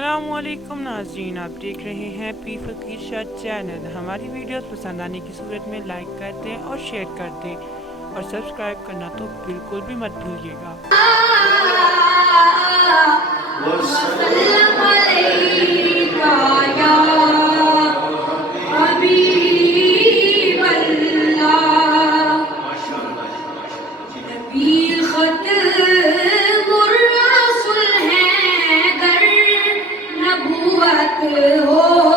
السلام علیکم ناظرین، آپ دیکھ رہے ہیں پی فقیر شاہ چینل۔ ہماری ویڈیوز پسند آنے کی صورت میں لائک کر دیں اور شیئر کر دیں اور سبسکرائب کرنا تو بالکل بھی مت بھولیے گا۔ وسلم علیکہ یا حبیب اللہ، نبی ختم الرسل ہیں، گر نبوت ہو